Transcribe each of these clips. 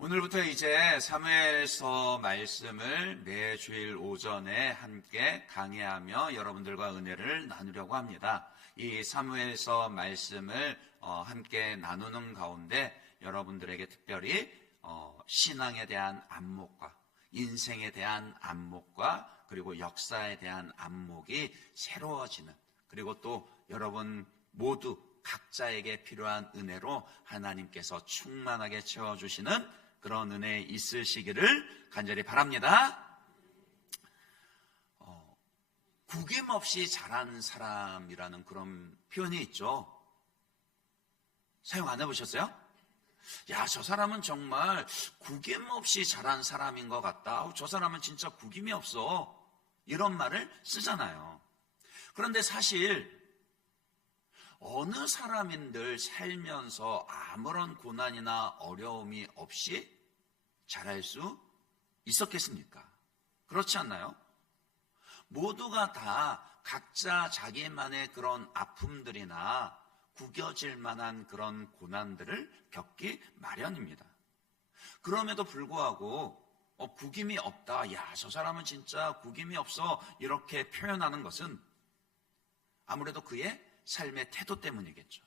오늘부터 이제 사무엘서 말씀을 매주일 오전에 함께 강해하며 여러분들과 은혜를 나누려고 합니다. 이 사무엘서 말씀을 함께 나누는 가운데 여러분들에게 특별히 신앙에 대한 안목과 인생에 대한 안목과 그리고 역사에 대한 안목이 새로워지는, 그리고 또 여러분 모두 각자에게 필요한 은혜로 하나님께서 충만하게 채워주시는 그런 은혜 있으시기를 간절히 바랍니다. 구김없이 자란 사람이라는 그런 표현이 있죠. 사용 안 해보셨어요? 야, 저 사람은 정말 구김없이 자란 사람인 것 같다. 저 사람은 진짜 구김이 없어. 이런 말을 쓰잖아요. 그런데 사실 어느 사람인들 살면서 아무런 고난이나 어려움이 없이 자랄 수 있었겠습니까? 그렇지 않나요? 모두가 다 각자 자기만의 그런 아픔들이나 구겨질 만한 그런 고난들을 겪기 마련입니다. 그럼에도 불구하고 구김이 없다. 야, 저 사람은 진짜 구김이 없어. 이렇게 표현하는 것은 아무래도 그의 삶의 태도 때문이겠죠.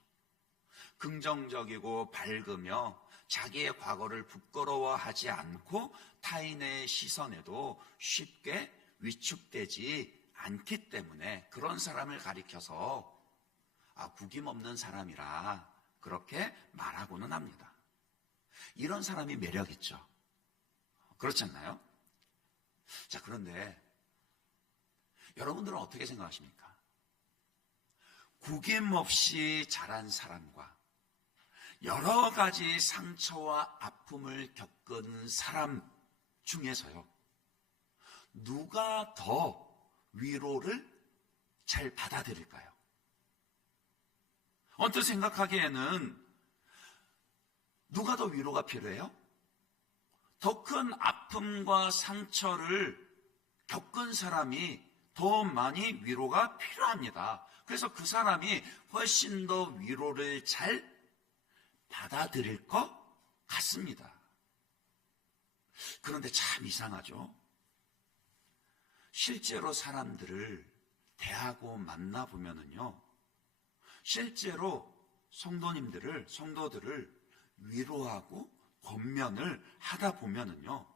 긍정적이고 밝으며 자기의 과거를 부끄러워하지 않고 타인의 시선에도 쉽게 위축되지 않기 때문에 그런 사람을 가리켜서 구김 없는 사람이라 그렇게 말하고는 합니다. 이런 사람이 매력 있죠. 그렇지 않나요? 자, 그런데 여러분들은 어떻게 생각하십니까? 구김 없이 자란 사람과 여러 가지 상처와 아픔을 겪은 사람 중에서요, 누가 더 위로를 잘 받아들일까요? 언뜻 생각하기에는 누가 더 위로가 필요해요? 더 큰 아픔과 상처를 겪은 사람이 더 많이 위로가 필요합니다. 그래서 그 사람이 훨씬 더 위로를 잘 받아들일 것 같습니다. 그런데 참 이상하죠. 실제로 사람들을 대하고 만나보면은요, 실제로 성도들을 위로하고 권면을 하다 보면은요,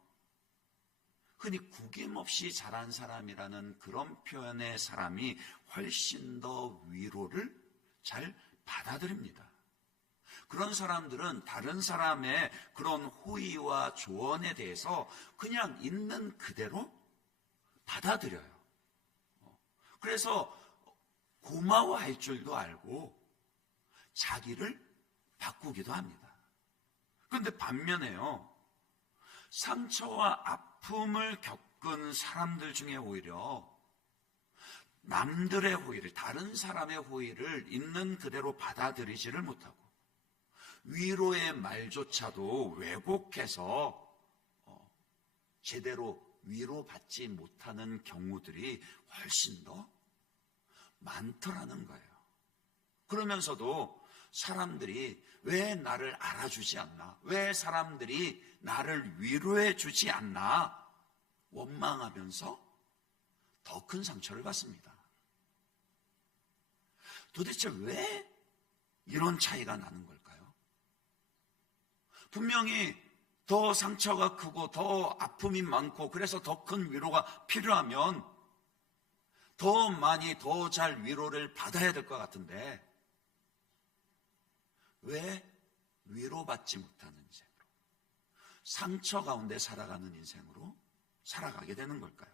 흔히 구김없이 자란 사람이라는 그런 표현의 사람이 훨씬 더 위로를 잘 받아들입니다. 그런 사람들은 다른 사람의 그런 호의와 조언에 대해서 그냥 있는 그대로 받아들여요. 그래서 고마워할 줄도 알고 자기를 바꾸기도 합니다. 그런데 반면에요, 상처와 아픔을 겪은 사람들 중에 오히려 남들의 호의를, 다른 사람의 호의를 있는 그대로 받아들이지를 못하고 위로의 말조차도 왜곡해서 제대로 위로받지 못하는 경우들이 훨씬 더 많더라는 거예요. 그러면서도 사람들이 왜 나를 알아주지 않나? 왜 사람들이 나를 위로해 주지 않나? 원망하면서 더 큰 상처를 받습니다. 도대체 왜 이런 차이가 나는 걸까요? 분명히 더 상처가 크고 더 아픔이 많고 그래서 더 큰 위로가 필요하면 더 많이 더 잘 위로를 받아야 될 것 같은데 왜 위로받지 못하는 인생으로, 상처 가운데 살아가는 인생으로 살아가게 되는 걸까요?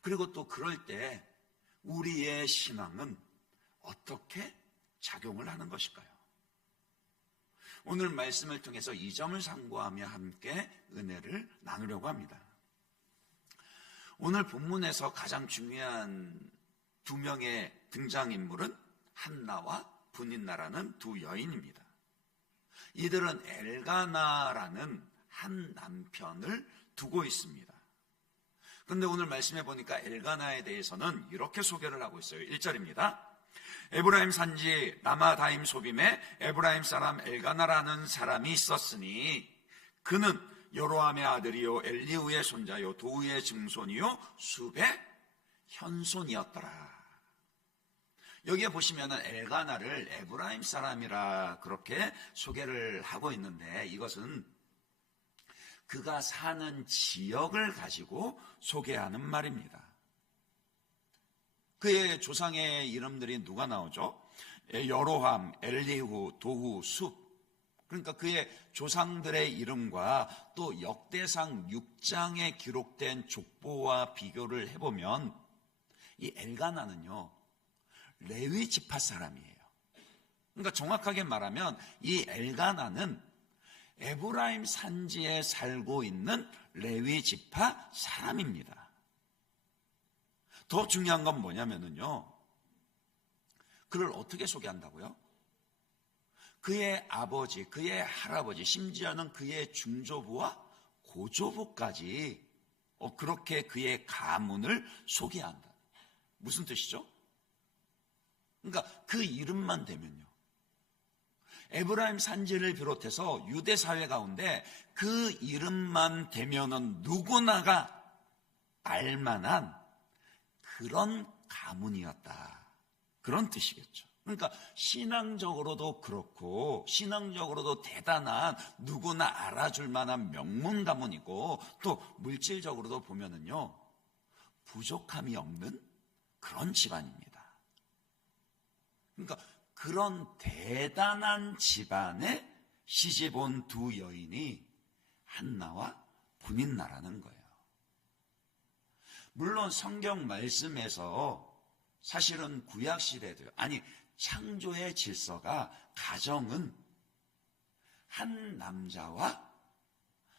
그리고 또 그럴 때 우리의 신앙은 어떻게 작용을 하는 것일까요? 오늘 말씀을 통해서 이 점을 상고하며 함께 은혜를 나누려고 합니다. 오늘 본문에서 가장 중요한 두 명의 등장인물은 한나와 분인나라는 두 여인입니다. 이들은 엘가나라는 한 남편을 두고 있습니다. 그런데 오늘 말씀해 보니까 엘가나에 대해서는 이렇게 소개를 하고 있어요. 1절입니다. 에브라임 산지 라마다임 소빔에 에브라임 사람 엘가나라는 사람이 있었으니 그는 여로함의 아들이요 엘리후의 손자요 도우의 증손이요 숲의 현손이었더라. 여기에 보시면은 엘가나를 에브라임 사람이라 그렇게 소개를 하고 있는데, 이것은 그가 사는 지역을 가지고 소개하는 말입니다. 그의 조상의 이름들이 누가 나오죠? 여로함, 엘리후, 도후, 숲. 그러니까 그의 조상들의 이름과 또 역대상 6장에 기록된 족보와 비교를 해보면 이 엘가나는요 레위 지파 사람이에요. 그러니까 정확하게 말하면 이 엘가나는 에브라임 산지에 살고 있는 레위 지파 사람입니다. 더 중요한 건 뭐냐면요, 그를 어떻게 소개한다고요? 그의 아버지, 그의 할아버지, 심지어는 그의 중조부와 고조부까지 그렇게 그의 가문을 소개한다. 무슨 뜻이죠? 그러니까 그 이름만 되면요, 에브라임 산지를 비롯해서 유대 사회 가운데 그 이름만 되면은 누구나가 알만한 그런 가문이었다, 그런 뜻이겠죠. 그러니까 신앙적으로도 그렇고 신앙적으로도 대단한, 누구나 알아줄 만한 명문 가문이고, 또 물질적으로도 보면은요 부족함이 없는 그런 집안입니다. 그러니까 그런 대단한 집안에 시집온 두 여인이 한나와 분인나라는 거예요. 물론 성경 말씀에서 사실은 구약시대도요, 아니 창조의 질서가, 가정은 한 남자와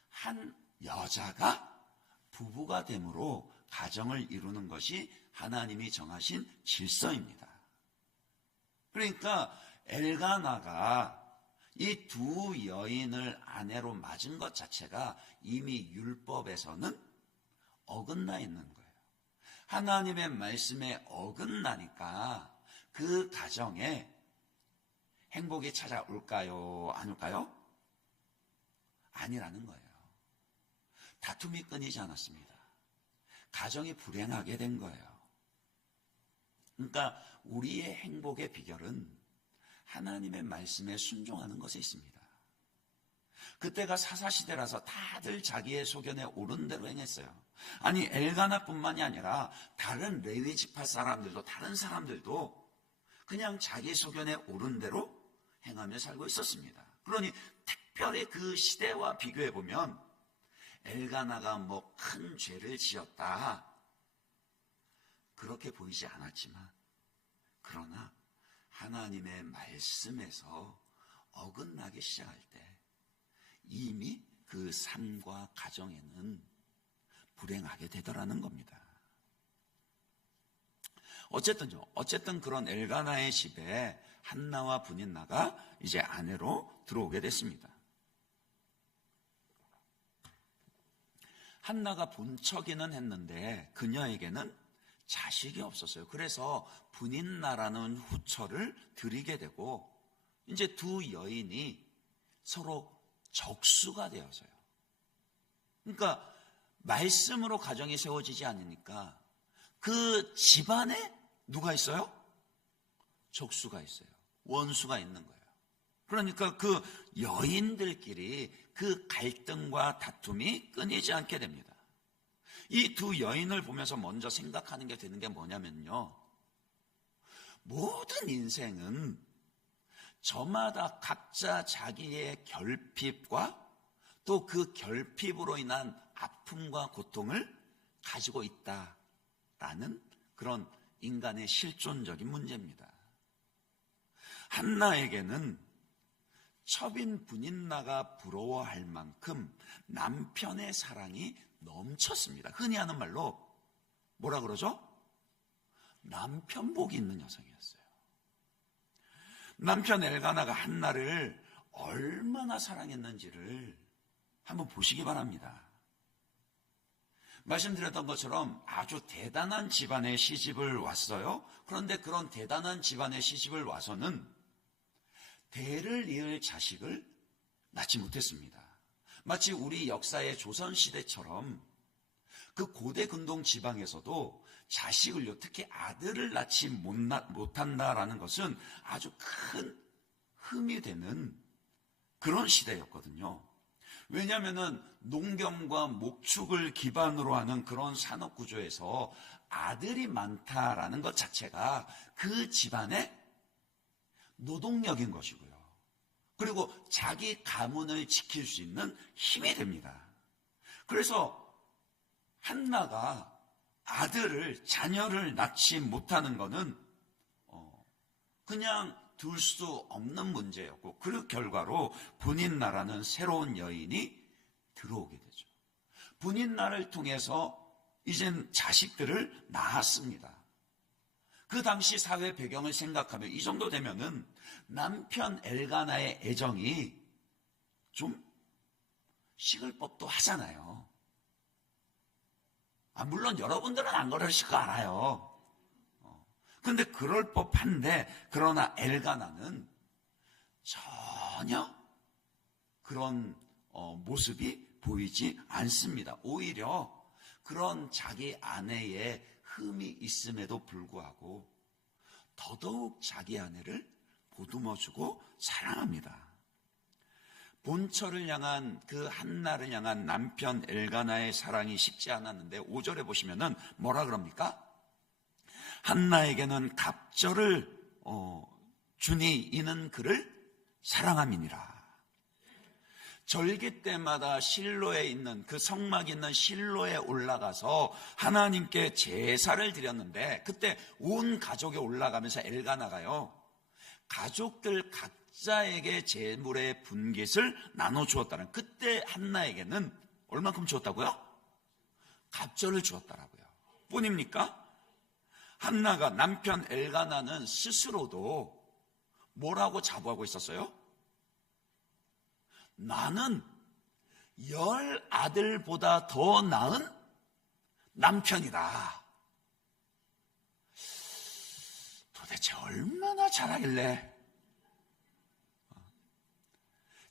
한 여자가 부부가 됨으로 가정을 이루는 것이 하나님이 정하신 질서입니다. 그러니까 엘가나가 이 두 여인을 아내로 맞은 것 자체가 이미 율법에서는 어긋나 있는 거예요. 하나님의 말씀에 어긋나니까 그 가정에 행복이 찾아올까요? 안 올까요? 아니라는 거예요. 다툼이 끊이지 않았습니다. 가정이 불행하게 된 거예요. 그러니까 우리의 행복의 비결은 하나님의 말씀에 순종하는 것에 있습니다. 그때가 사사시대라서 다들 자기의 소견에 옳은 대로 행했어요. 아니 엘가나뿐만이 아니라 다른 레위 지파 사람들도, 다른 사람들도 그냥 자기 소견에 옳은 대로 행하며 살고 있었습니다. 그러니 특별히 그 시대와 비교해 보면 엘가나가 뭐 큰 죄를 지었다 그렇게 보이지 않았지만, 그러나 하나님의 말씀에서 어긋나기 시작할 때 이미 그 삶과 가정에는 불행하게 되더라는 겁니다. 어쨌든 그런 엘가나의 집에 한나와 분인나가 이제 아내로 들어오게 됐습니다. 한나가 본처기는 했는데 그녀에게는 자식이 없었어요. 그래서 분인나라는 후처를 드리게 되고, 이제 두 여인이 서로 적수가 되어서요. 그러니까 말씀으로 가정이 세워지지 않으니까 그 집안에 누가 있어요? 적수가 있어요. 원수가 있는 거예요. 그러니까 그 여인들끼리 그 갈등과 다툼이 끊이지 않게 됩니다. 이 두 여인을 보면서 먼저 생각하는 게 되는 게 뭐냐면요, 모든 인생은 저마다 각자 자기의 결핍과 또 그 결핍으로 인한 아픔과 고통을 가지고 있다라는 그런 인간의 실존적인 문제입니다. 한나에게는 첩인 분인나가 부러워할 만큼 남편의 사랑이 넘쳤습니다. 흔히 하는 말로 뭐라 그러죠? 남편 복이 있는 여성이었어요. 남편 엘가나가 한나를 얼마나 사랑했는지를 한번 보시기 바랍니다. 말씀드렸던 것처럼 아주 대단한 집안에 시집을 왔어요. 그런데 그런 대단한 집안에 시집을 와서는 대를 이을 자식을 낳지 못했습니다. 마치 우리 역사의 조선시대처럼 그 고대 근동 지방에서도 자식을요, 특히 아들을 낳지 못한다라는 것은 아주 큰 흠이 되는 그런 시대였거든요. 왜냐하면 농경과 목축을 기반으로 하는 그런 산업 구조에서 아들이 많다라는 것 자체가 그 집안의 노동력인 것이고요. 그리고 자기 가문을 지킬 수 있는 힘이 됩니다. 그래서 한나가 자녀를 낳지 못하는 것은 그냥 둘 수 없는 문제였고, 그 결과로 분인나라는 새로운 여인이 들어오게 되죠. 분인나를 통해서 이젠 자식들을 낳았습니다. 그 당시 사회 배경을 생각하면 이 정도 되면은 남편 엘가나의 애정이 좀 식을 법도 하잖아요. 물론 여러분들은 안 그러실 거 알아요. 근데 그럴 법한데, 그러나 엘가나는 전혀 그런 모습이 보이지 않습니다. 오히려 그런 자기 아내의 흠이 있음에도 불구하고 더더욱 자기 아내를 보듬어주고 사랑합니다. 본처를 향한 그 한나를 향한 남편 엘가나의 사랑이 식지 않았는데 5절에 보시면은 뭐라 그럽니까? 한나에게는 갑절을 주니 이는 그를 사랑함이니라. 절기 때마다 실로에 있는 그 성막 있는 실로에 올라가서 하나님께 제사를 드렸는데, 그때 온 가족이 올라가면서 엘가나가요, 가족들 각자에게 제물의 분깃을 나눠주었다는, 그때 한나에게는 얼만큼 주었다고요? 갑절을 주었다라고요. 뿐입니까? 한나가, 남편 엘가나는 스스로도 뭐라고 자부하고 있었어요? 나는 10 아들보다 더 나은 남편이다. 도대체 얼마나 잘하길래?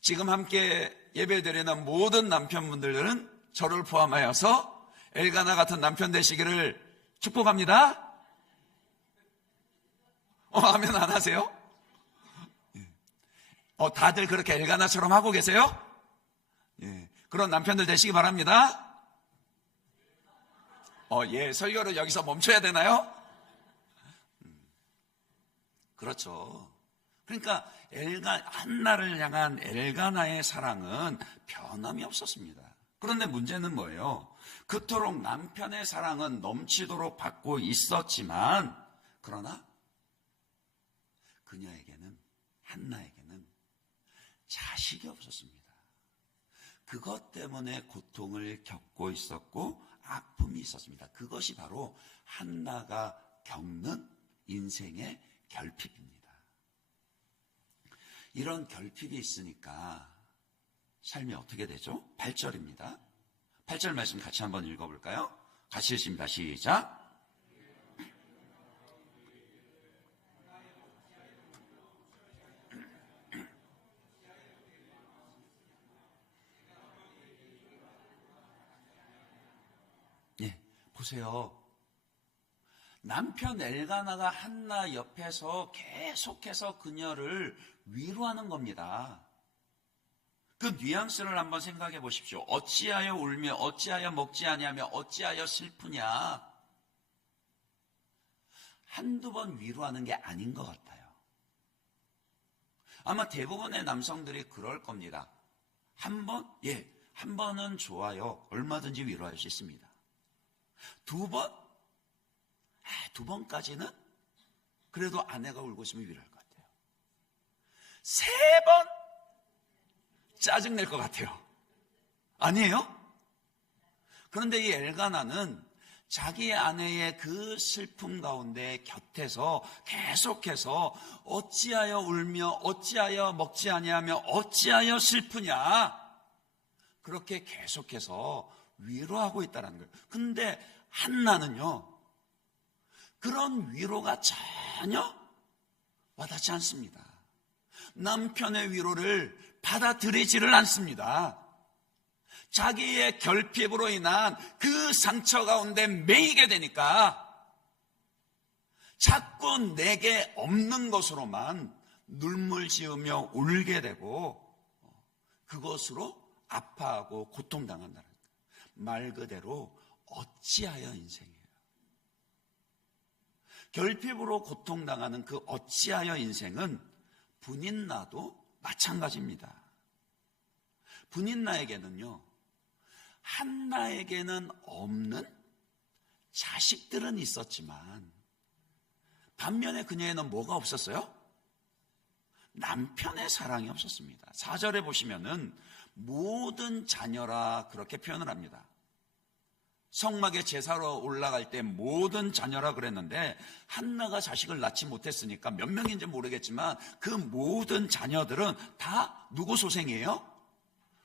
지금 함께 예배드리는 모든 남편분들은 저를 포함하여서 엘가나 같은 남편 되시기를 축복합니다. 아멘 안 하세요? 다들 그렇게 엘가나처럼 하고 계세요? 예, 그런 남편들 되시기 바랍니다. 예, 설교를 여기서 멈춰야 되나요? 그렇죠. 그러니까 한나를 향한 엘가나의 사랑은 변함이 없었습니다. 그런데 문제는 뭐예요? 그토록 남편의 사랑은 넘치도록 받고 있었지만, 그러나 그녀에게는, 한나에게는 자식이 없었습니다. 그것 때문에 고통을 겪고 있었고 아픔이 있었습니다. 그것이 바로 한나가 겪는 인생의 결핍입니다. 이런 결핍이 있으니까 삶이 어떻게 되죠? 8절입니다. 8절 말씀 같이 한번 읽어볼까요? 같이 읽습니다. 시작. 보세요. 남편 엘가나가 한나 옆에서 계속해서 그녀를 위로하는 겁니다. 그 뉘앙스를 한번 생각해 보십시오. 어찌하여 울며 어찌하여 먹지 아니하며 어찌하여 슬프냐. 한두 번 위로하는 게 아닌 것 같아요. 아마 대부분의 남성들이 그럴 겁니다. 한 번은 좋아요. 얼마든지 위로할 수 있습니다. 두 번까지는 그래도 아내가 울고 있으면 위로할 것 같아요. 3번 짜증낼 것 같아요. 아니에요? 그런데 이 엘가나는 자기 아내의 그 슬픔 가운데 곁에서 계속해서 어찌하여 울며 어찌하여 먹지 아니하며 어찌하여 슬프냐, 그렇게 계속해서 위로하고 있다는 거예요. 근데 한나는요, 그런 위로가 전혀 와닿지 않습니다. 남편의 위로를 받아들이지를 않습니다. 자기의 결핍으로 인한 그 상처 가운데 매이게 되니까 자꾸 내게 없는 것으로만 눈물 지으며 울게 되고 그것으로 아파하고 고통당한다는 거예요. 말 그대로 어찌하여 인생이에요. 결핍으로 고통당하는 그 어찌하여 인생은 분인나도 마찬가지입니다. 분인나에게는요, 한나에게는 없는 자식들은 있었지만 반면에 그녀에는 뭐가 없었어요? 남편의 사랑이 없었습니다. 4절에 보시면은 모든 자녀라 그렇게 표현을 합니다. 성막에 제사로 올라갈 때 모든 자녀라 그랬는데 한나가 자식을 낳지 못했으니까 몇 명인지 모르겠지만 그 모든 자녀들은 다 누구 소생이에요?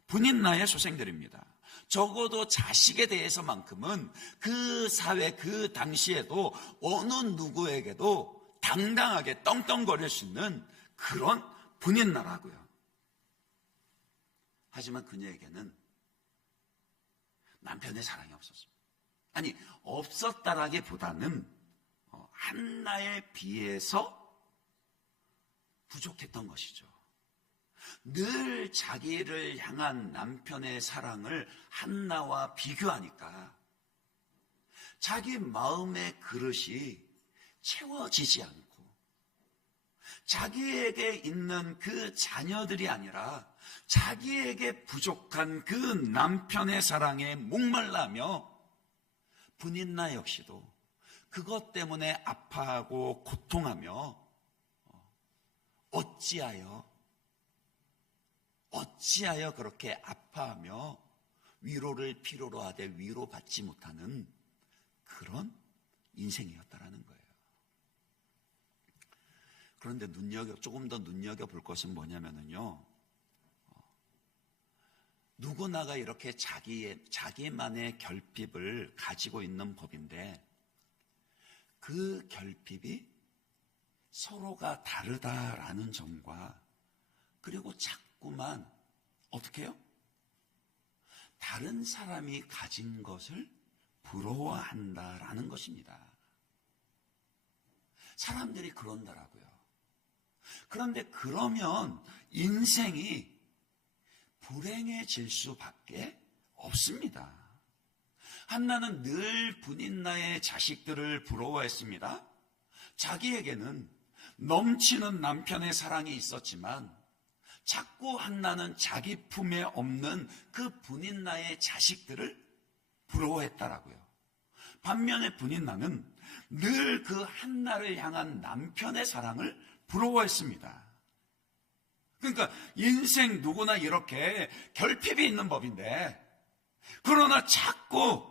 분인나의 소생들입니다. 적어도 자식에 대해서만큼은 그 사회 그 당시에도 어느 누구에게도 당당하게 떵떵거릴 수 있는 그런 분인나라고요. 하지만 그녀에게는 남편의 사랑이 없었습니다. 아니, 없었다라기보다는 한나에 비해서 부족했던 것이죠. 늘 자기를 향한 남편의 사랑을 한나와 비교하니까 자기 마음의 그릇이 채워지지 않고 자기에게 있는 그 자녀들이 아니라 자기에게 부족한 그 남편의 사랑에 목말라며 분인나 역시도 그것 때문에 아파하고 고통하며 어찌하여 그렇게 아파하며 위로를 필요로 하되 위로받지 못하는 그런 인생이었다라는 거예요. 그런데 조금 더 눈여겨볼 것은 뭐냐면요, 누구나가 이렇게 자기만의 결핍을 가지고 있는 법인데 그 결핍이 서로가 다르다라는 점과 그리고 자꾸만 어떻게 해요? 다른 사람이 가진 것을 부러워한다라는 것입니다. 사람들이 그런다라고요. 그런데 그러면 인생이 불행해질 수밖에 없습니다. 한나는 늘 분인나의 자식들을 부러워했습니다. 자기에게는 넘치는 남편의 사랑이 있었지만 자꾸 한나는 자기 품에 없는 그 분인나의 자식들을 부러워했다라고요. 반면에 분인나는 늘 그 한나를 향한 남편의 사랑을 부러워했습니다. 그러니까 인생 누구나 이렇게 결핍이 있는 법인데 그러나 자꾸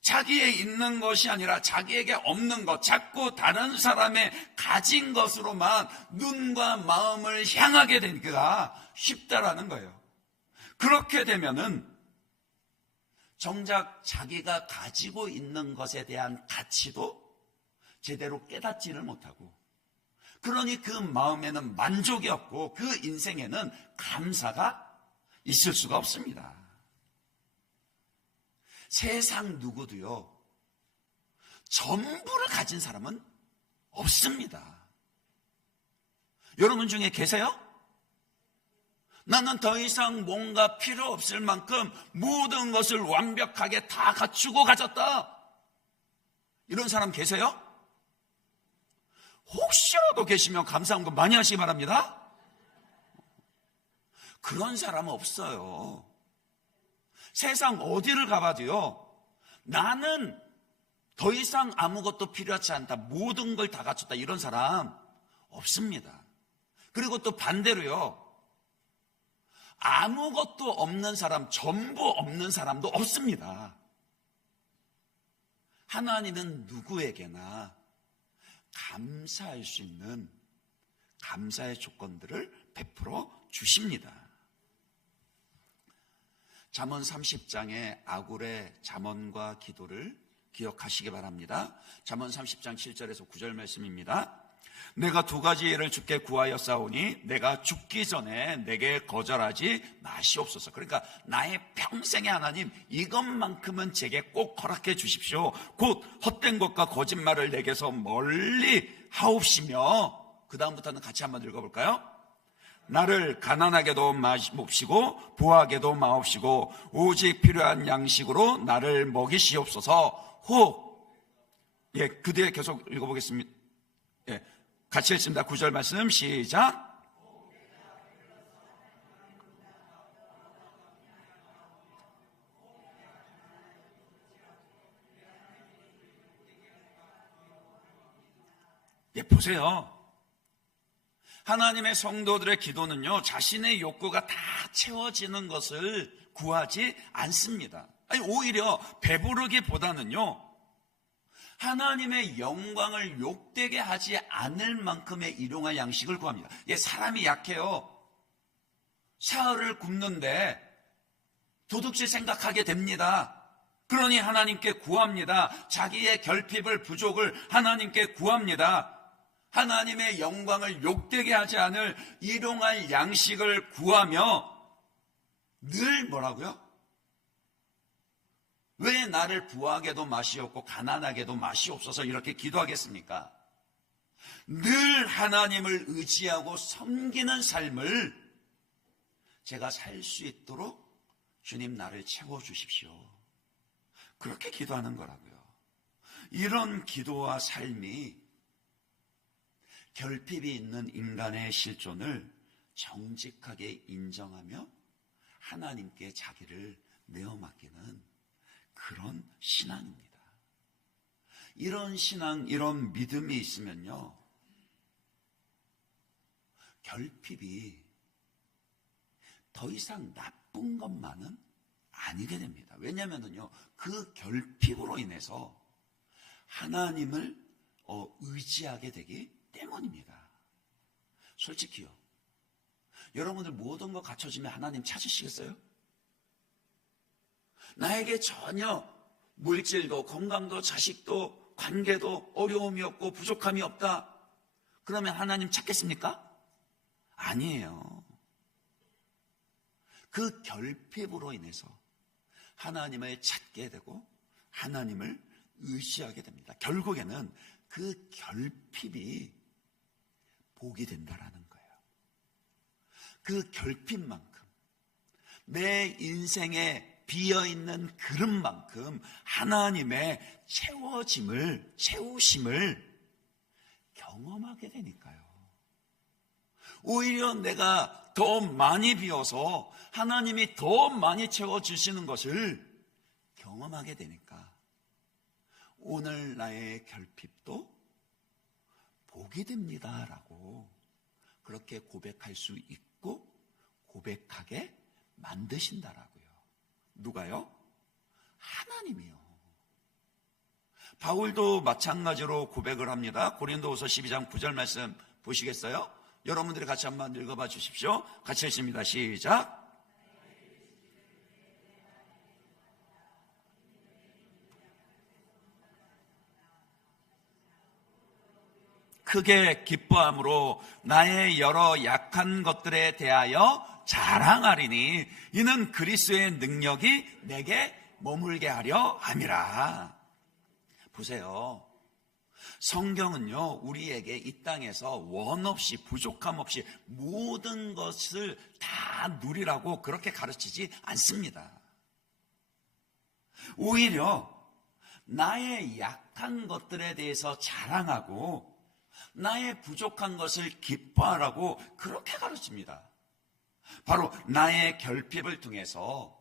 자기에 있는 것이 아니라 자기에게 없는 것, 자꾸 다른 사람의 가진 것으로만 눈과 마음을 향하게 되기가 쉽다라는 거예요. 그렇게 되면은 정작 자기가 가지고 있는 것에 대한 가치도 제대로 깨닫지를 못하고, 그러니 그 마음에는 만족이 없고 그 인생에는 감사가 있을 수가 없습니다. 세상 누구도요, 전부를 가진 사람은 없습니다. 여러분 중에 계세요? 나는 더 이상 뭔가 필요 없을 만큼 모든 것을 완벽하게 다 갖추고 가졌다. 이런 사람 계세요? 혹시라도 계시면 감사한 거 많이 하시기 바랍니다. 그런 사람은 없어요. 세상 어디를 가봐도요, 나는 더 이상 아무것도 필요하지 않다, 모든 걸 다 갖췄다, 이런 사람 없습니다. 그리고 또 반대로요, 아무것도 없는 사람, 전부 없는 사람도 없습니다. 하나님은 누구에게나 감사할 수 있는 감사의 조건들을 베풀어 주십니다. 잠언 30장의 아굴의 잠언과 기도를 기억하시기 바랍니다. 잠언 30장 7절에서 9절 말씀입니다. 내가 두 가지 일을 주께 구하였사오니 내가 죽기 전에 내게 거절하지 마시옵소서. 그러니까 나의 평생의 하나님, 이것만큼은 제게 꼭 허락해 주십시오. 곧 헛된 것과 거짓말을 내게서 멀리 하옵시며, 그 다음부터는 같이 한번 읽어볼까요? 나를 가난하게도 마옵시고 부하게도 마옵시고 오직 필요한 양식으로 나를 먹이시옵소서. 그 뒤에 계속 읽어보겠습니다. 같이 읽습니다. 9절 말씀 시작. 보세요. 하나님의 성도들의 기도는요, 자신의 욕구가 다 채워지는 것을 구하지 않습니다. 아니, 오히려 배부르기보다는요, 하나님의 영광을 욕되게 하지 않을 만큼의 일용할 양식을 구합니다. 사람이 약해요. 사흘을 굶는데 도둑질 생각하게 됩니다. 그러니 하나님께 구합니다. 자기의 결핍을, 부족을 하나님께 구합니다. 하나님의 영광을 욕되게 하지 않을 일용할 양식을 구하며 늘 뭐라고요? 왜 나를 부하게도 마시옵고 가난하게도 마시옵소서 이렇게 기도하겠습니까? 늘 하나님을 의지하고 섬기는 삶을 제가 살 수 있도록 주님 나를 채워주십시오. 그렇게 기도하는 거라고요. 이런 기도와 삶이 결핍이 있는 인간의 실존을 정직하게 인정하며 하나님께 자기를 내어 맡기는 그런 신앙입니다. 이런 신앙, 이런 믿음이 있으면요, 결핍이 더 이상 나쁜 것만은 아니게 됩니다. 왜냐하면요, 그 결핍으로 인해서 하나님을 의지하게 되기 때문입니다. 솔직히요, 여러분들 모든 거 갖춰지면 하나님 찾으시겠어요? 나에게 전혀 물질도 건강도 자식도 관계도 어려움이 없고 부족함이 없다, 그러면 하나님 찾겠습니까? 아니에요. 그 결핍으로 인해서 하나님을 찾게 되고 하나님을 의지하게 됩니다. 결국에는 그 결핍이 복이 된다라는 거예요. 그 결핍만큼, 내 인생에 비어있는 그릇만큼 하나님의 채우심을 경험하게 되니까요. 오히려 내가 더 많이 비어서 하나님이 더 많이 채워주시는 것을 경험하게 되니까 오늘 나의 결핍도 복이 됩니다라고 그렇게 고백할 수 있고 고백하게 만드신다라고요. 누가요? 하나님이요. 바울도 마찬가지로 고백을 합니다. 고린도후서 12장 9절 말씀 보시겠어요? 여러분들이 같이 한번 읽어봐 주십시오. 같이 읽습니다. 시작. 크게 기뻐함으로 나의 여러 약한 것들에 대하여 자랑하리니 이는 그리스도의 능력이 내게 머물게 하려 함이라. 보세요. 성경은요, 우리에게 이 땅에서 원 없이 부족함 없이 모든 것을 다 누리라고 그렇게 가르치지 않습니다. 오히려 나의 약한 것들에 대해서 자랑하고 나의 부족한 것을 기뻐하라고 그렇게 가르칩니다. 바로 나의 결핍을 통해서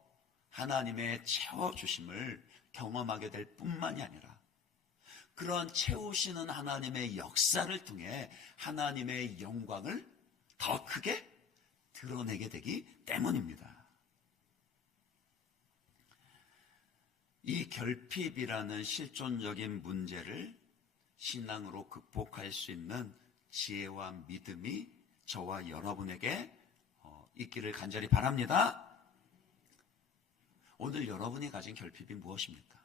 하나님의 채워주심을 경험하게 될 뿐만이 아니라 그런 채우시는 하나님의 역사를 통해 하나님의 영광을 더 크게 드러내게 되기 때문입니다. 이 결핍이라는 실존적인 문제를 신앙으로 극복할 수 있는 지혜와 믿음이 저와 여러분에게 있기를 간절히 바랍니다. 오늘 여러분이 가진 결핍이 무엇입니까?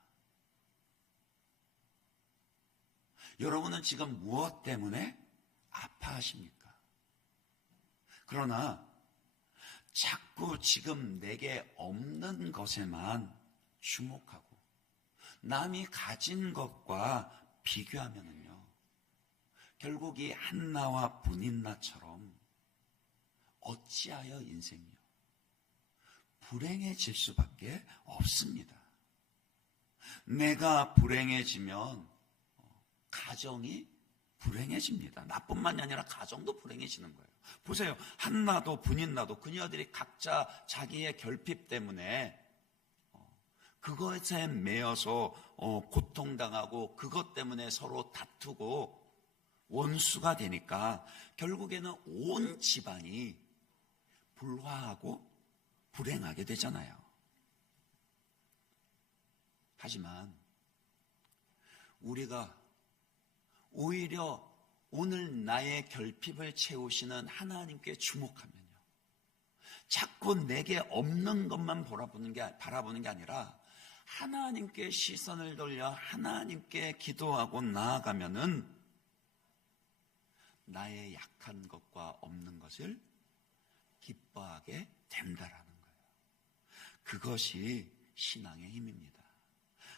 여러분은 지금 무엇 때문에 아파하십니까? 그러나 자꾸 지금 내게 없는 것에만 주목하고 남이 가진 것과 비교하면은요, 결국 이 한나와 분인나처럼 어찌하여 인생이요 불행해질 수밖에 없습니다. 내가 불행해지면 가정이 불행해집니다. 나뿐만이 아니라 가정도 불행해지는 거예요. 보세요. 한나도 분인나도 그녀들이 각자 자기의 결핍 때문에 그것에 매여서 고통당하고 그것 때문에 서로 다투고 원수가 되니까 결국에는 온 집안이 불화하고 불행하게 되잖아요. 하지만 우리가 오히려 오늘 나의 결핍을 채우시는 하나님께 주목하면요, 자꾸 내게 없는 것만 바라보는 게 아니라 하나님께 시선을 돌려 하나님께 기도하고 나아가면은 나의 약한 것과 없는 것을 기뻐하게 된다라는 거예요. 그것이 신앙의 힘입니다.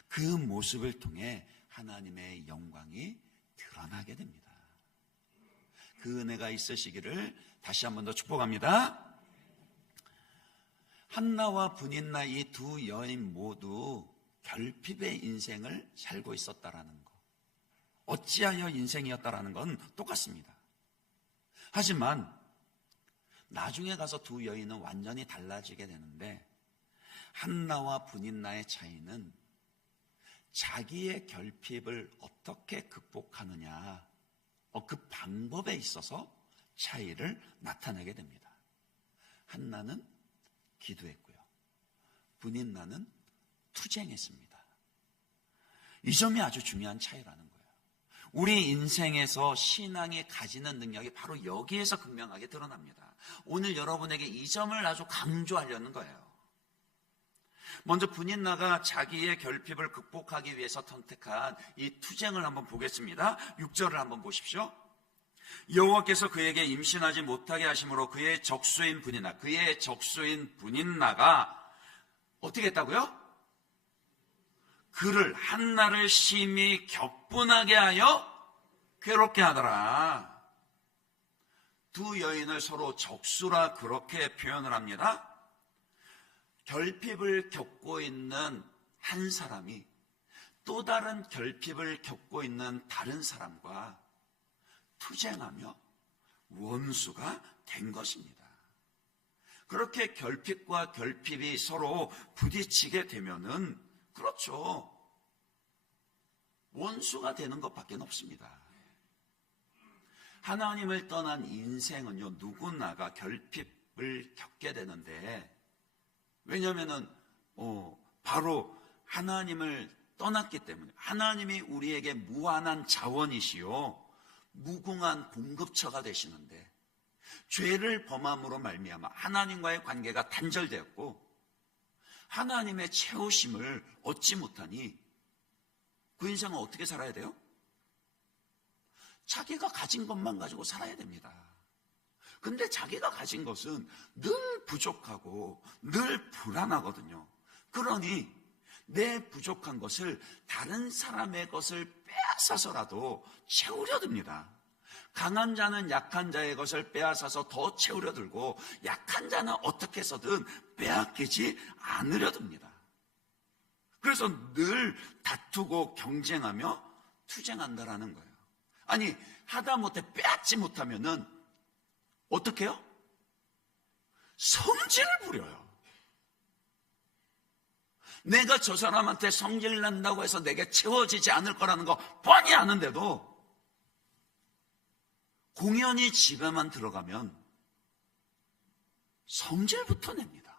그 모습을 통해 하나님의 영광이 드러나게 됩니다. 그 은혜가 있으시기를 다시 한 번 더 축복합니다. 한나와 분인나 이 두 여인 모두 결핍의 인생을 살고 있었다라는 것, 어찌하여 인생이었다라는 건 똑같습니다. 하지만 나중에 가서 두 여인은 완전히 달라지게 되는데, 한나와 분인나의 차이는 자기의 결핍을 어떻게 극복하느냐, 그 방법에 있어서 차이를 나타내게 됩니다. 한나는 기도했고요, 분인나는 투쟁했습니다. 이 점이 아주 중요한 차이라는 거예요. 우리 인생에서 신앙이 가지는 능력이 바로 여기에서 극명하게 드러납니다. 오늘 여러분에게 이 점을 아주 강조하려는 거예요. 먼저 분인나가 자기의 결핍을 극복하기 위해서 선택한 이 투쟁을 한번 보겠습니다. 6절을 한번 보십시오. 여호와께서 그에게 임신하지 못하게 하심으로 그의 적수인 분인나가 어떻게 했다고요? 그를, 한나를 심히 격분하게 하여 괴롭게 하더라. 두 여인을 서로 적수라 그렇게 표현을 합니다. 결핍을 겪고 있는 한 사람이 또 다른 결핍을 겪고 있는 다른 사람과 투쟁하며 원수가 된 것입니다. 그렇게 결핍과 결핍이 서로 부딪히게 되면은, 그렇죠, 원수가 되는 것밖에 없습니다. 하나님을 떠난 인생은요, 누구나가 결핍을 겪게 되는데, 왜냐하면은 바로 하나님을 떠났기 때문에, 하나님이 우리에게 무한한 자원이시요 무궁한 공급처가 되시는데, 죄를 범함으로 말미암아 하나님과의 관계가 단절되었고 하나님의 채우심을 얻지 못하니 그 인생은 어떻게 살아야 돼요? 자기가 가진 것만 가지고 살아야 됩니다. 근데 자기가 가진 것은 늘 부족하고 늘 불안하거든요. 그러니 내 부족한 것을 다른 사람의 것을 빼앗아서라도 채우려 듭니다. 강한 자는 약한 자의 것을 빼앗아서 더 채우려 들고, 약한 자는 어떻게 해서든 빼앗기지 않으려 듭니다. 그래서 늘 다투고 경쟁하며 투쟁한다라는 거예요. 아니, 하다못해 빼앗지 못하면은 어떻게 해요? 성질을 부려요. 내가 저 사람한테 성질 난다고 해서 내게 채워지지 않을 거라는 거 뻔히 아는데도 공연히 집에만 들어가면 성질부터 냅니다.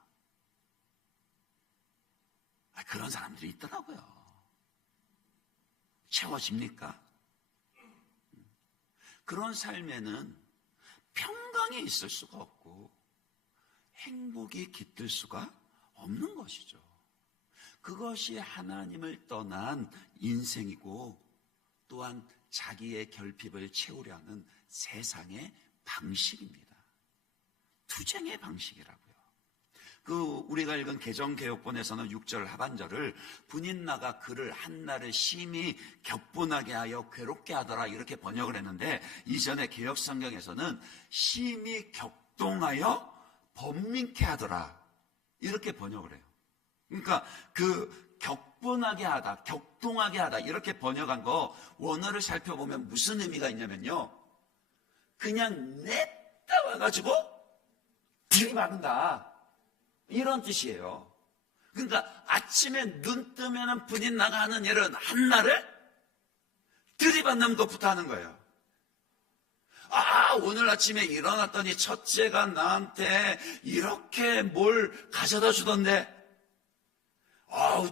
그런 사람들이 있더라고요. 채워집니까? 그런 삶에는 평강이 있을 수가 없고 행복이 깃들 수가 없는 것이죠. 그것이 하나님을 떠난 인생이고, 또한 자기의 결핍을 채우려 하는 세상의 방식입니다. 투쟁의 방식이라고요. 우리가 읽은 개정개혁본에서는 6절 하반절을 분인나가 그를 한나를 심히 격분하게 하여 괴롭게 하더라 이렇게 번역을 했는데, 이전에 개혁성경에서는 심히 격동하여 번민케 하더라 이렇게 번역을 해요. 그러니까 격분하게 하다, 격동하게 하다 이렇게 번역한 거 원어를 살펴보면 무슨 의미가 있냐면요, 그냥 냈다 와가지고 들이박는다 이런 뜻이에요. 그러니까 아침에 눈 뜨면 분인나가 하는 일은 한나를 들이받는 것부터 하는 거예요. 오늘 아침에 일어났더니 첫째가 나한테 이렇게 뭘 가져다 주던데,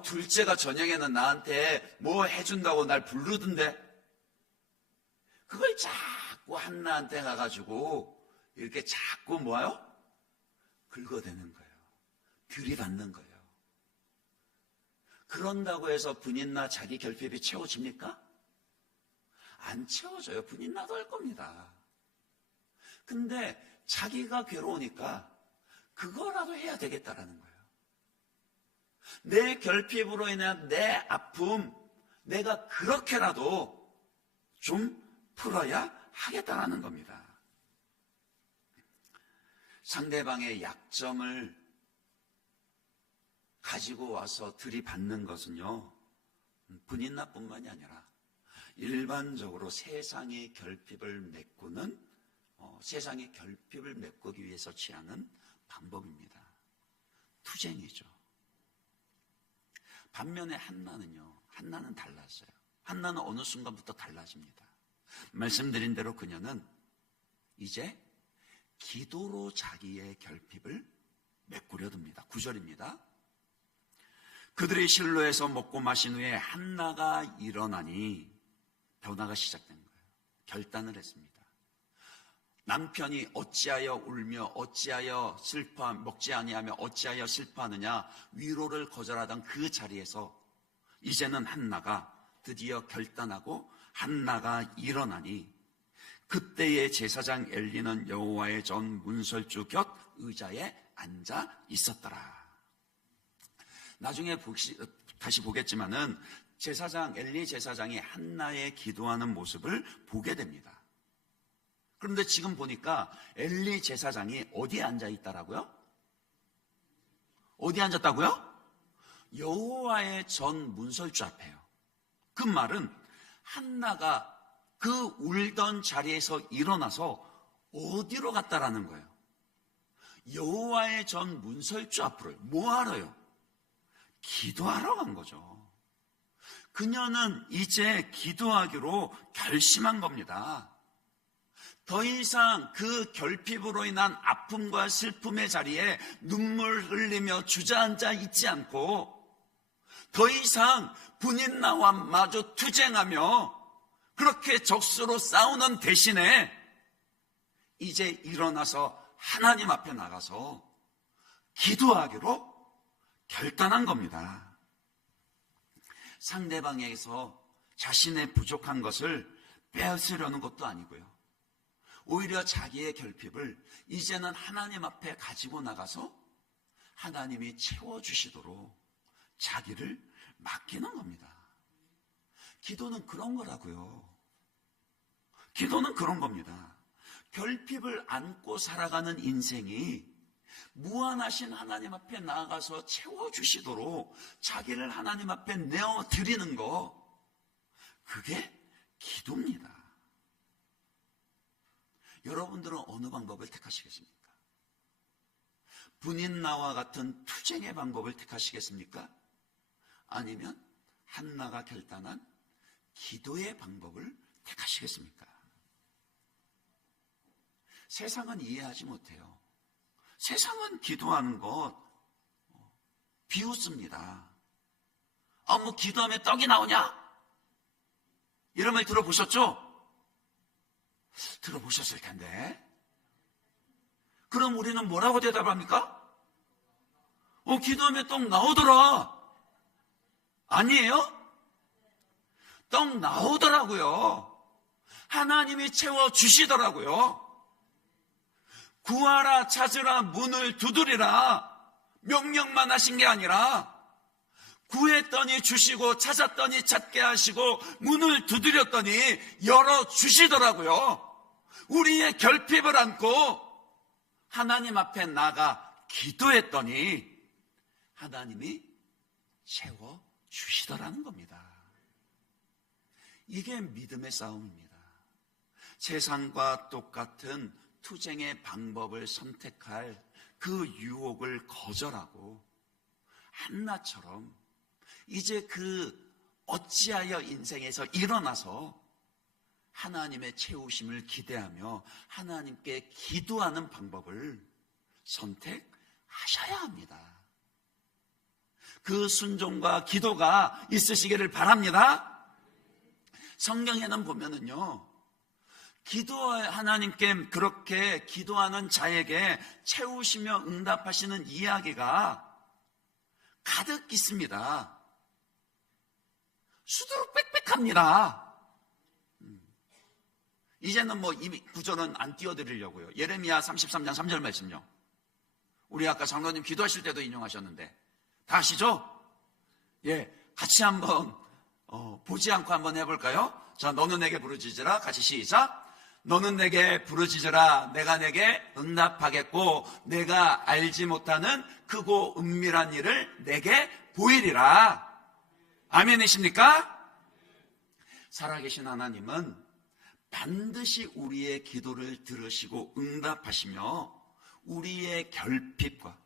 둘째가 저녁에는 나한테 뭐 해준다고 날 부르던데, 그걸 자꾸 한나한테 가가지고 이렇게 자꾸 뭐요? 긁어대는 거예요. 들이받는 거예요. 그런다고 해서 분인나 자기 결핍이 채워집니까? 안 채워져요. 분인나도 할 겁니다. 근데 자기가 괴로우니까 그거라도 해야 되겠다라는 거예요. 내 결핍으로 인한 내 아픔, 내가 그렇게라도 좀 풀어야 하겠다라는 겁니다. 상대방의 약점을 가지고 와서 들이받는 것은요, 분인나뿐만이 아니라 일반적으로 세상의 결핍을 메꾸기 위해서 취하는 방법입니다. 투쟁이죠. 반면에 한나는 달랐어요. 한나는 어느 순간부터 달라집니다. 말씀드린 대로 그녀는 이제 기도로 자기의 결핍을 메꾸려 듭니다. 9절입니다. 그들이 실로에서 먹고 마신 후에 한나가 일어나니 변화가 시작된 거예요. 결단을 했습니다. 남편이 어찌하여 울며 어찌하여 먹지 아니하며 어찌하여 슬퍼하느냐 위로를 거절하던 그 자리에서 이제는 한나가 드디어 결단하고 한나가 일어나니, 그때의 제사장 엘리는 여호와의 전 문설주 곁 의자에 앉아 있었더라. 나중에 다시 보겠지만은 엘리 제사장이 한나의 기도하는 모습을 보게 됩니다. 그런데 지금 보니까 엘리 제사장이 어디에 앉아 있다라고요? 어디에 앉았다고요? 여호와의 전 문설주 앞에요. 그 말은 한나가 그 울던 자리에서 일어나서 어디로 갔다라는 거예요? 여호와의 전 문설주 앞으로요. 뭐 하러요? 기도하러 간 거죠. 그녀는 이제 기도하기로 결심한 겁니다. 더 이상 그 결핍으로 인한 아픔과 슬픔의 자리에 눈물 흘리며 주저앉아 있지 않고, 더 이상 분인나와 마주 투쟁하며 그렇게 적수로 싸우는 대신에 이제 일어나서 하나님 앞에 나가서 기도하기로 결단한 겁니다. 상대방에게서 자신의 부족한 것을 빼앗으려는 것도 아니고요, 오히려 자기의 결핍을 이제는 하나님 앞에 가지고 나가서 하나님이 채워주시도록 자기를 맡기는 겁니다. 기도는 그런 거라고요. 기도는 그런 겁니다. 결핍을 안고 살아가는 인생이 무한하신 하나님 앞에 나아가서 채워주시도록 자기를 하나님 앞에 내어드리는 거, 그게 기도입니다. 여러분들은 어느 방법을 택하시겠습니까? 분인나와 같은 투쟁의 방법을 택하시겠습니까? 아니면 한나가 결단한 기도의 방법을 택하시겠습니까? 세상은 이해하지 못해요. 세상은 기도하는 것 비웃습니다. 뭐 기도하면 떡이 나오냐? 이런 말 들어보셨죠? 들어보셨을 텐데. 그럼 우리는 뭐라고 대답합니까? 기도하면 떡 나오더라. 아니에요? 떡 나오더라고요. 하나님이 채워주시더라고요. 구하라, 찾으라, 문을 두드리라 명령만 하신 게 아니라 구했더니 주시고 찾았더니 찾게 하시고 문을 두드렸더니 열어주시더라고요. 우리의 결핍을 안고 하나님 앞에 나가 기도했더니 하나님이 채워주시더라는 겁니다. 이게 믿음의 싸움입니다. 세상과 똑같은 투쟁의 방법을 선택할 그 유혹을 거절하고 한나처럼 이제 그 어찌하여 인생에서 일어나서 하나님의 채우심을 기대하며 하나님께 기도하는 방법을 선택하셔야 합니다. 그 순종과 기도가 있으시기를 바랍니다. 성경에는 보면은요, 하나님께 그렇게 기도하는 자에게 채우시며 응답하시는 이야기가 가득 있습니다. 수두룩 빽빽합니다. 이제는 뭐 이미 구절은 안 띄워드리려고요. 예레미야 33장 3절 말씀요. 우리 아까 장로님 기도하실 때도 인용하셨는데 다 아시죠? 예, 같이 한번 보지 않고 한번 해볼까요? 자, 너는 내게 부르짖으라. 같이 시작. 너는 내게 부르짖으라. 내가 내게 응답하겠고 내가 알지 못하는 크고 은밀한 일을 내게 보이리라. 아멘이십니까? 살아계신 하나님은 반드시 우리의 기도를 들으시고 응답하시며 우리의 결핍과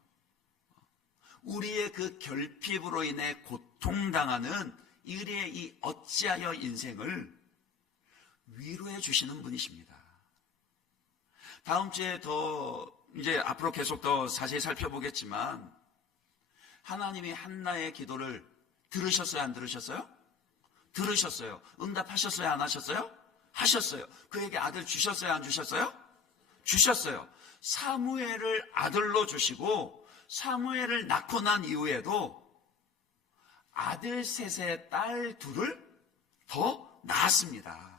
우리의 그 결핍으로 인해 고통당하는 우리의 이 어찌하여 인생을 위로해 주시는 분이십니다. 다음 주에 이제 앞으로 계속 더 자세히 살펴보겠지만 하나님이 한나의 기도를 들으셨어요? 안 들으셨어요? 들으셨어요. 응답하셨어요? 안 하셨어요? 하셨어요. 그에게 아들 주셨어요? 안 주셨어요? 주셨어요. 사무엘을 아들로 주시고 사무엘을 낳고 난 이후에도 아들 셋에 딸 둘을 더 낳았습니다.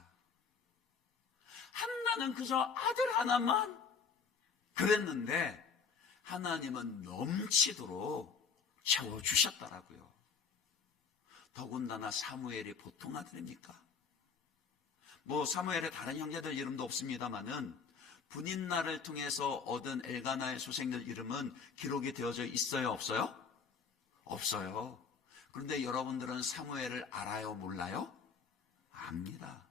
한나는 그저 아들 하나만 그랬는데 하나님은 넘치도록 채워주셨더라고요. 더군다나 사무엘이 보통 아들입니까? 뭐 사무엘의 다른 형제들 이름도 없습니다마는 분인날을 통해서 얻은 엘가나의 소생들 이름은 기록이 되어져 있어요? 없어요? 없어요. 그런데 여러분들은 사무엘을 알아요? 몰라요? 압니다.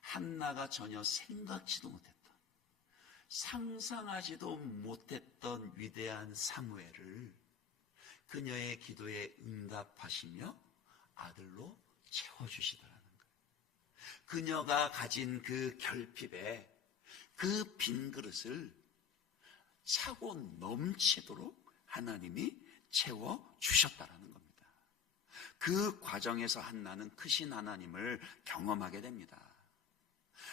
한나가 전혀 생각지도 못했던, 상상하지도 못했던 위대한 사무엘을 그녀의 기도에 응답하시며 아들로 채워주시더라는 거예요. 그녀가 가진 그 결핍에 그 빈 그릇을 차고 넘치도록 하나님이 채워주셨다라는 겁니다. 그 과정에서 한나는 크신 하나님을 경험하게 됩니다.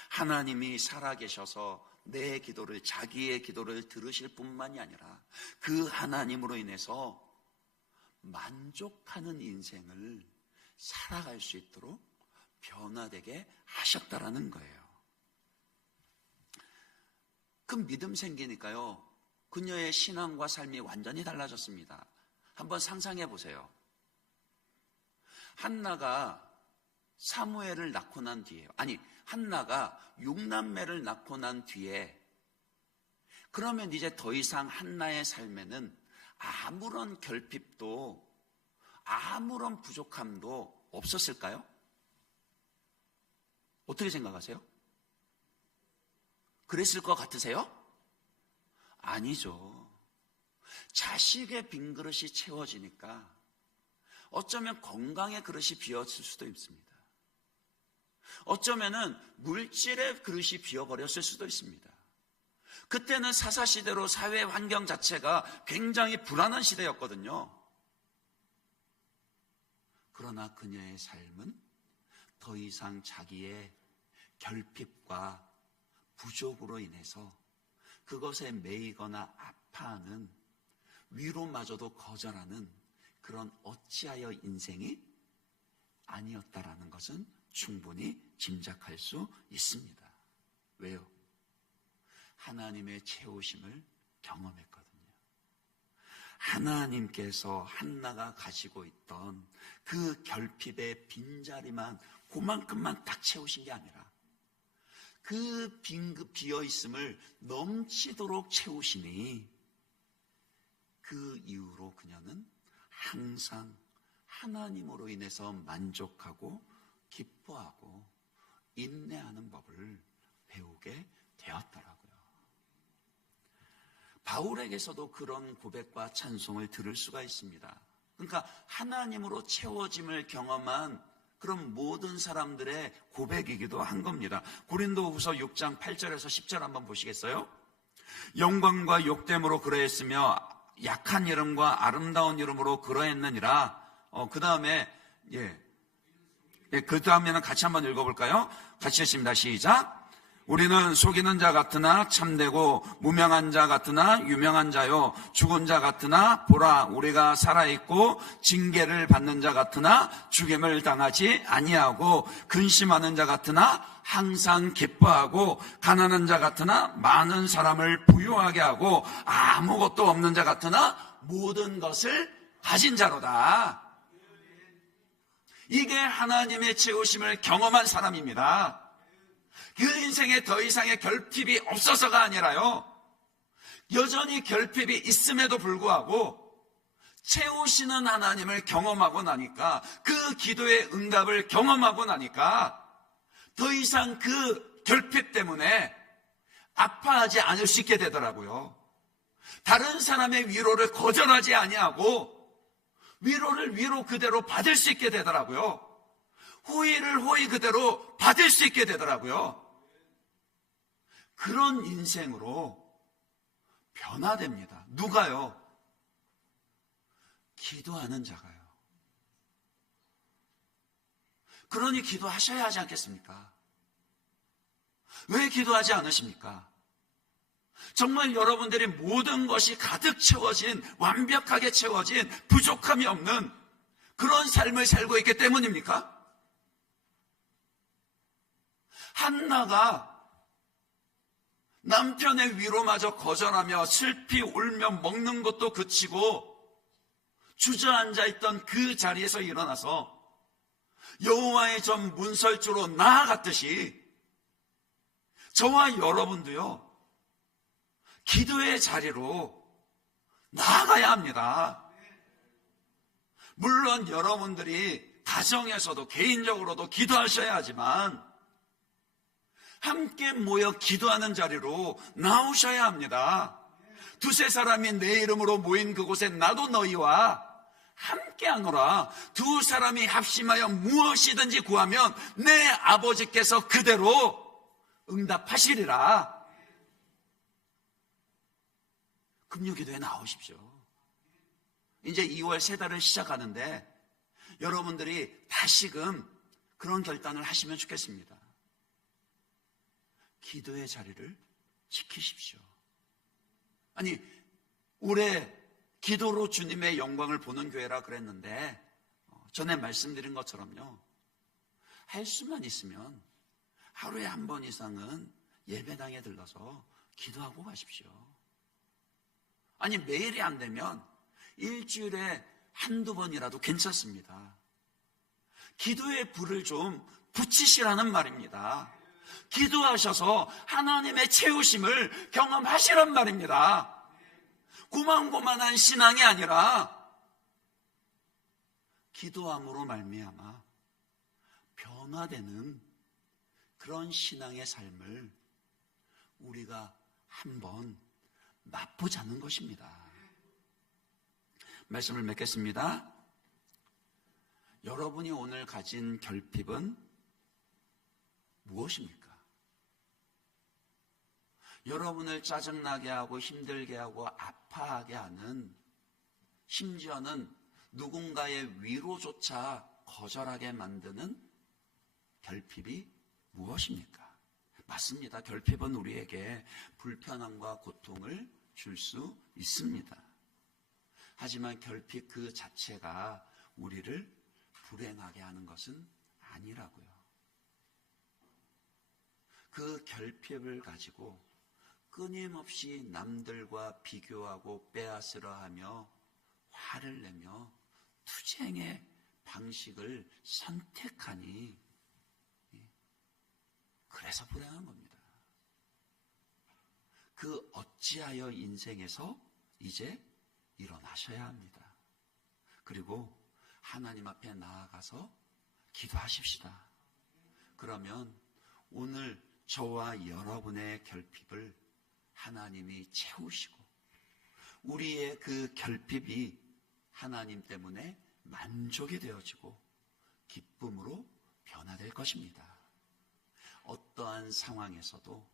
하나님이 살아계셔서 내 기도를, 자기의 기도를 들으실 뿐만이 아니라 그 하나님으로 인해서 만족하는 인생을 살아갈 수 있도록 변화되게 하셨다라는 거예요. 그 믿음 생기니까요, 그녀의 신앙과 삶이 완전히 달라졌습니다. 한번 상상해 보세요. 한나가 사무엘을 낳고 난 뒤에, 한나가 6남매를 낳고 난 뒤에, 그러면 이제 더 이상 한나의 삶에는 아무런 결핍도 아무런 부족함도 없었을까요? 어떻게 생각하세요? 그랬을 것 같으세요? 아니죠. 자식의 빈 그릇이 채워지니까 어쩌면 건강의 그릇이 비었을 수도 있습니다. 어쩌면은 물질의 그릇이 비어버렸을 수도 있습니다. 그때는 사사시대로 사회 환경 자체가 굉장히 불안한 시대였거든요. 그러나 그녀의 삶은 더 이상 자기의 결핍과 부족으로 인해서 그것에 매이거나 아파하는, 위로마저도 거절하는 그런 어찌하여 인생이 아니었다라는 것은 충분히 짐작할 수 있습니다. 왜요? 하나님의 채우심을 경험했거든요. 하나님께서 한나가 가지고 있던 그 결핍의 빈자리만 그만큼만 딱 채우신 게 아니라 그 빈급 비어있음을 넘치도록 채우시니 그 이후로 그녀는 항상 하나님으로 인해서 만족하고 기뻐하고 인내하는 법을 배우게 되었더라고요. 바울에게서도 그런 고백과 찬송을 들을 수가 있습니다. 그러니까 하나님으로 채워짐을 경험한 그런 모든 사람들의 고백이기도 한 겁니다. 고린도후서 6장 8절에서 10절 한번 보시겠어요? 영광과 욕됨으로 그러했으며 약한 이름과 아름다운 이름으로 그러했느니라. 그 다음에 그 다음에는 같이 한번 읽어볼까요? 같이 했습니다. 시작. 우리는 속이는 자 같으나 참되고 무명한 자 같으나 유명한 자요 죽은 자 같으나 보라 우리가 살아있고 징계를 받는 자 같으나 죽임을 당하지 아니하고 근심하는 자 같으나 항상 기뻐하고 가난한 자 같으나 많은 사람을 부유하게 하고 아무것도 없는 자 같으나 모든 것을 가진 자로다. 이게 하나님의 채우심을 경험한 사람입니다. 그 인생에 더 이상의 결핍이 없어서가 아니라요, 여전히 결핍이 있음에도 불구하고 채우시는 하나님을 경험하고 나니까, 그 기도의 응답을 경험하고 나니까 더 이상 그 결핍 때문에 아파하지 않을 수 있게 되더라고요. 다른 사람의 위로를 거절하지 아니하고 위로를 위로 그대로 받을 수 있게 되더라고요. 호의를 호의 그대로 받을 수 있게 되더라고요. 그런 인생으로 변화됩니다. 누가요? 기도하는 자가요. 그러니 기도하셔야 하지 않겠습니까? 왜 기도하지 않으십니까? 정말 여러분들이 모든 것이 가득 채워진, 완벽하게 채워진, 부족함이 없는 그런 삶을 살고 있기 때문입니까? 한나가 남편의 위로마저 거절하며 슬피 울며 먹는 것도 그치고 주저앉아 있던 그 자리에서 일어나서 여호와의 전 문설주로 나아갔듯이 저와 여러분도요, 기도의 자리로 나아가야 합니다. 물론 여러분들이 가정에서도 개인적으로도 기도하셔야 하지만 함께 모여 기도하는 자리로 나오셔야 합니다. 두세 사람이 내 이름으로 모인 그곳에 나도 너희와 함께하노라. 두 사람이 합심하여 무엇이든지 구하면 내 아버지께서 그대로 응답하시리라. 금요기도에 나오십시오. 이제 2월 세 달을 시작하는데 여러분들이 다시금 그런 결단을 하시면 좋겠습니다. 기도의 자리를 지키십시오. 아니, 올해 기도로 주님의 영광을 보는 교회라 그랬는데 전에 말씀드린 것처럼요, 할 수만 있으면 하루에 한 번 이상은 예배당에 들러서 기도하고 가십시오. 아니, 매일이 안 되면 일주일에 한두 번이라도 괜찮습니다. 기도의 불을 좀 붙이시라는 말입니다. 기도하셔서 하나님의 채우심을 경험하시란 말입니다. 고만고만한 신앙이 아니라 기도함으로 말미암아 변화되는 그런 신앙의 삶을 우리가 한번 맛보자는 것입니다. 말씀을 맺겠습니다. 여러분이 오늘 가진 결핍은 무엇입니까? 여러분을 짜증나게 하고 힘들게 하고 아파하게 하는, 심지어는 누군가의 위로조차 거절하게 만드는 결핍이 무엇입니까? 맞습니다. 결핍은 우리에게 불편함과 고통을 줄 수 있습니다. 하지만 결핍 그 자체가 우리를 불행하게 하는 것은 아니라고요. 그 결핍을 가지고 끊임없이 남들과 비교하고 빼앗으려 하며 화를 내며 투쟁의 방식을 선택하니 그래서 불행한 겁니다. 그 어찌하여 인생에서 이제 일어나셔야 합니다. 그리고 하나님 앞에 나아가서 기도하십시다. 그러면 오늘 저와 여러분의 결핍을 하나님이 채우시고 우리의 그 결핍이 하나님 때문에 만족이 되어지고 기쁨으로 변화될 것입니다. 어떠한 상황에서도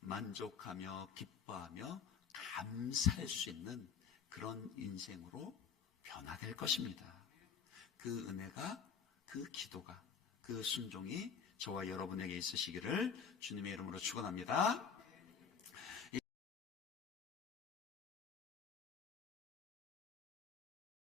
만족하며 기뻐하며 감사할 수 있는 그런 인생으로 변화될 것입니다. 그 은혜가, 그 기도가, 그 순종이 저와 여러분에게 있으시기를 주님의 이름으로 축원합니다.